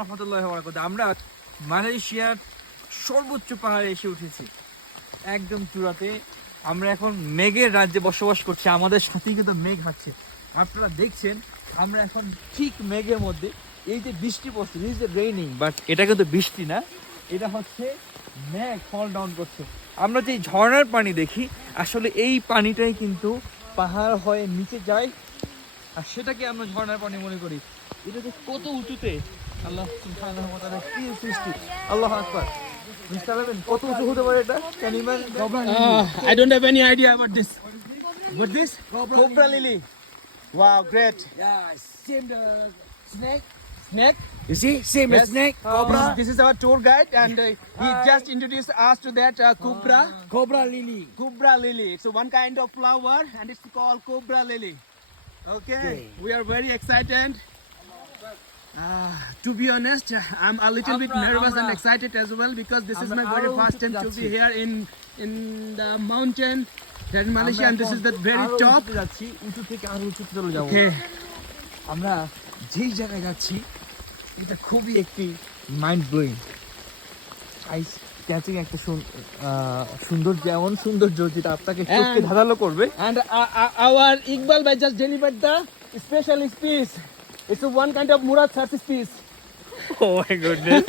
রাহমাতুল্লাহি ওয়া বারাকাতুহু। আমরা মালয়েশিয়ার সর্বোচ্চ পাহাড়ে এসে উঠেছি, একদম চূড়াতে। আমরা এখন মেঘের রাজ্যে বসবাস করছি, আমাদের সাথেই কিন্তু মেঘ হাঁটছে। আপনারা দেখছেন আমরা এখন ঠিক মেঘের মধ্যে। এই যে বৃষ্টি পড়ছে, দিস ইজ রেইনিং, বাট এটা কিন্তু বৃষ্টি না, এটা হচ্ছে মেঘ ফল ডাউন করছে। আমরা যে ঝর্ণার পানি দেখি, আসলে এই পানিটাই কিন্তু পাহাড় হয়ে নিচে যায়, আর সেটাকে আমরা ঝর্ণার পানি মনে করি। এটা যে কত উঁচুতে, আল্লাহ সুবহানাহু ওয়া তাআলার কি সৃষ্টি, আল্লাহু আকবার। মিস্টার আলম, কত উঁচু হতে পারে এটা? Can you imagine? I don't have any idea about this. What this? Cobra lily. Wow, great. Yeah, same the snake. Snake? You see, same as snake. Cobra. This is our tour guide, and he just introduced us to that cobra. Cobra lily. Cobra lily. It's one kind of flower, and it's called cobra lily. Okay, we are very excited. To be honest, I'm a little bit nervous and excited as well, because this is my very first time to be here in the mountain here in Malaysia, and this is the very top. যাচ্ছি, উঁচু থেকে আরো উঁচুতে চলে যাবো। Okay. আমরা যেই জায়গায় যাচ্ছি এটা খুবই একটি মাইন্ড ব্লোয়িং, আইস ক্যাচিং একটা সুন্দর, যেমন সৌন্দর্য যেটা আপনাকে চোখকে ধাঁধালো করবে। And our Iqbal by just delivered the special piece. It's one kind of Murad surface piece. Oh my goodness.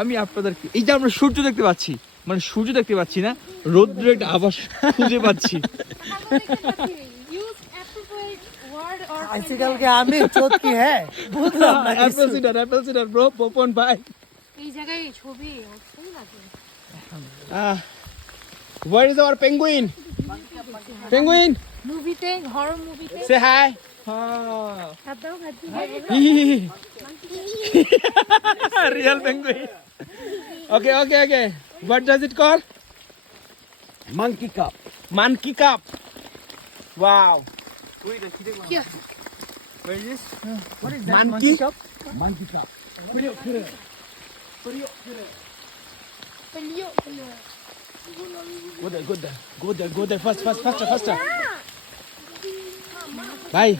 আমি আপনাদেরকে এই যে আমরা সূর্য দেখতে পাচ্ছি, মানে সূর্য দেখতে পাচ্ছি না, রৌদ্রের একটা আভাস খুঁজে পাচ্ছি। Use appropriate word or आजकल के आमी चोट की है বুঝলাম না কিছু। Apple cider, bro. Popon bye. এই জায়গায় ছবি অবশ্যই লাগে। Where is our penguin? Penguin, মুভিতে, হরর মুভিতে say hi. খাদ্দাও খাদ্দি Real penguin. Okay. What does it call? monkey cup. Monkey cup. Wow. Wait, Yeah. where is this? What is that? Monkey cup? monkey cup. পেলিও Go there. Faster. Bye.